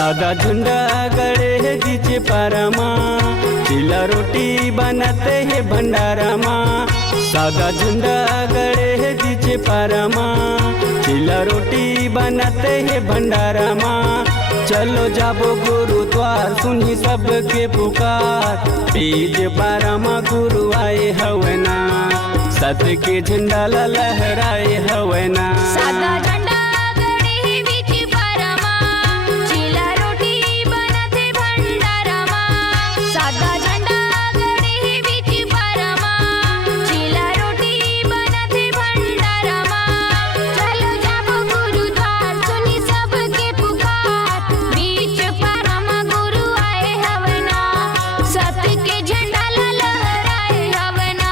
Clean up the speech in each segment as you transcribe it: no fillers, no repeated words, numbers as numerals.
सादा झुंडा गड़े दीचे पारमा, चिला रोटी बनाते हैं भंडारा माँ। सादा झुंडा गड़े दीचे पारमा, चिला रोटी बनाते हैं भंडारा माँ। चलो जाबो गुरुद्वार सुनी सबके पुकार, बीज पारमा गुरु आए हवना, सत्य के झंडा लहराए हवना। सादा झंडा गड़े बीच पारमा, चिला रोटी बनते भंडारा माँ। सादा झंडा गड़े बीच पारमा, चिला रोटी बनते भंडारा माँ। चलो जाबो गुरुद्वार सुनी सबके पुकार, बीच पारमा गुरु आए हवना, सत्य के झंडा लहराए हवना।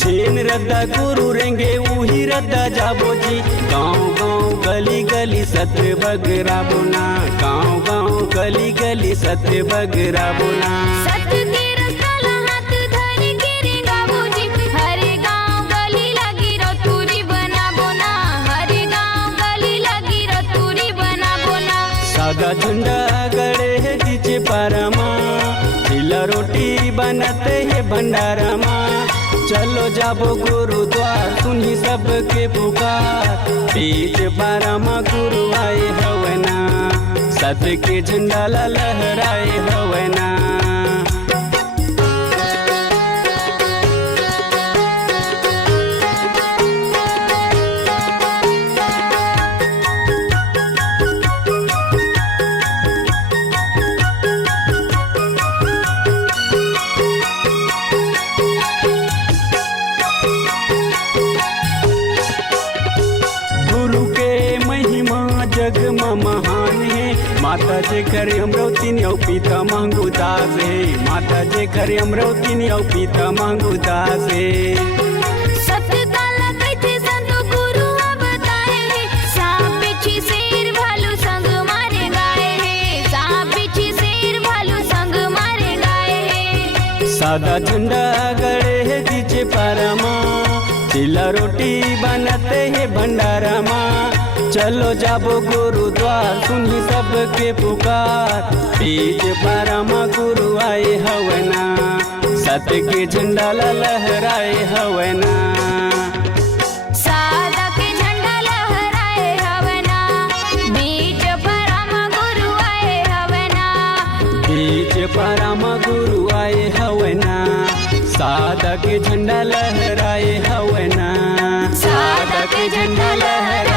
छेन रद्दा गुरु रेंगे उही रद्दा जाबो जी, गाँव गाँव गली गली सत्य बगरा बोना, गाँव गाँव गली गली सत्य बगरा बोना। सत्य के रसला हाथ धर के रे गाबूजी, हरे गाँव गली लगी रतुरी बनाबो ना, हरे गाँव गली लगी रतुरी बनाबो ना। सादा झुंडा गड़े दीचे पारमा, चिला रोटी बनाते हैं भंडारा माँ। चलो जाबो गुरुद्वार सुनी सबके पुकार, बीच पारमा गुरु आए हवना, सत्य के झंडा लहराए हवना। गुरु के महिमा जग में महान है, माता जे करे अमरौती न्यौ पीता मांगू दास है, माता जे करे अमरौती न्यौ पीता मांगू दास है। सत्य काला कैथे संत गुरु बताए है, सांप बिच्छी शेर भालू संग मारे गाए है, सांप बिच्छी शेर भालू संग मारे गाए है। सादा झंडा गड़े दीचे पारमा, चिला रोटी बनाते हैं भंडारा माँ। चलो जाबो गुरुद्वार सुनी सबके पुकार, बीच पारमा गुरु आए हवना, सत्य के झंडा लहराए हवना। सादा के झंडा लहराए हवना, बीच पारमा गुरु आए हवना, बीच पारमा गुरु आए हवना, सादा के झंडा लहराए हवना, सादा के झंडा लहराए